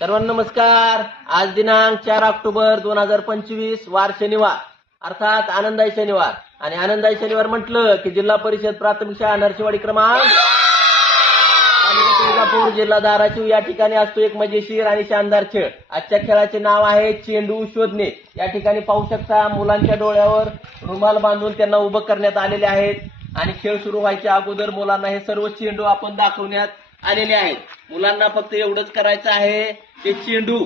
सर्वांना नमस्कार। आज दिनांक 4 ऑक्टोबर 2025 वार शनिवार अर्थात आनंदाई शनिवार। आणि आनंदाई शनिवार म्हटलं की जिल्हा परिषद प्राथमिक शाळा नरसिंहवाडी क्रमांक तालुका तुळजापूर जिल्हा धाराशिव या ठिकाणी असतो एक मजेशीर आणि शानदार खेळ। आजच्या खेळाचे नाव आहे चेंडू शोधणे। या ठिकाणी पाहू शकता मुलांच्या डोळ्यावर रुमाल बांधून त्यांना उभं करण्यात आलेले आहेत आणि खेळ सुरू व्हायच्या अगोदर मुलांना हे सर्व चेंडू आपण दाखवण्यात आलेले आहेत। मुलांना फक्त एवढंच करायचं आहे, ते चेंडू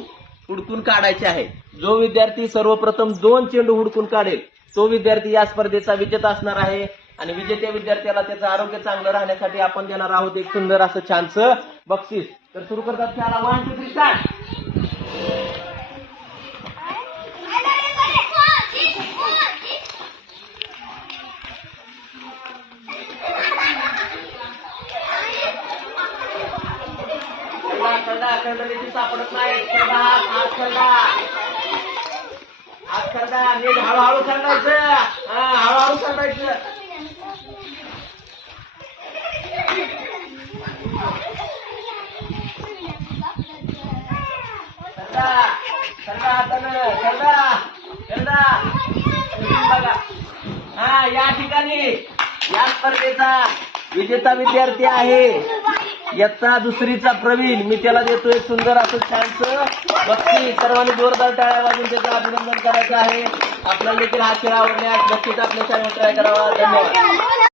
हुडकून काढायचे आहे। जो विद्यार्थी सर्वप्रथम 2 चेंडू हुडकून काढेल तो विद्यार्थी या स्पर्धेचा विजेता असणार आहे। आणि विजेत्या विद्यार्थ्याला त्याचं आरोग्य चांगलं राहण्यासाठी आपण देणार आहोत एक सुंदर असं छानसं बक्षीस। तर सुरू करतात खेळाला 1 2 3 स्टार्ट। सापडत नाही, हात खरडा नीट हळूहळू खरडायचं, हळूहळू खरडायचं। या ठिकाणी या स्पर्धेचा विजेता विद्यार्थी आहे इयत्ता 2रीचा प्रवीण। मी त्याला देतो एक सुंदर असं छानसं बक्षीस। सर्वांनी जोरदार टाळ्या वाजवून त्याचं अभिनंदन करायचं आहे। आपल्याला देखील हा खेळ आवडल्यास नक्कीच आपल्या शाळेत ट्राय करावा। धन्यवाद।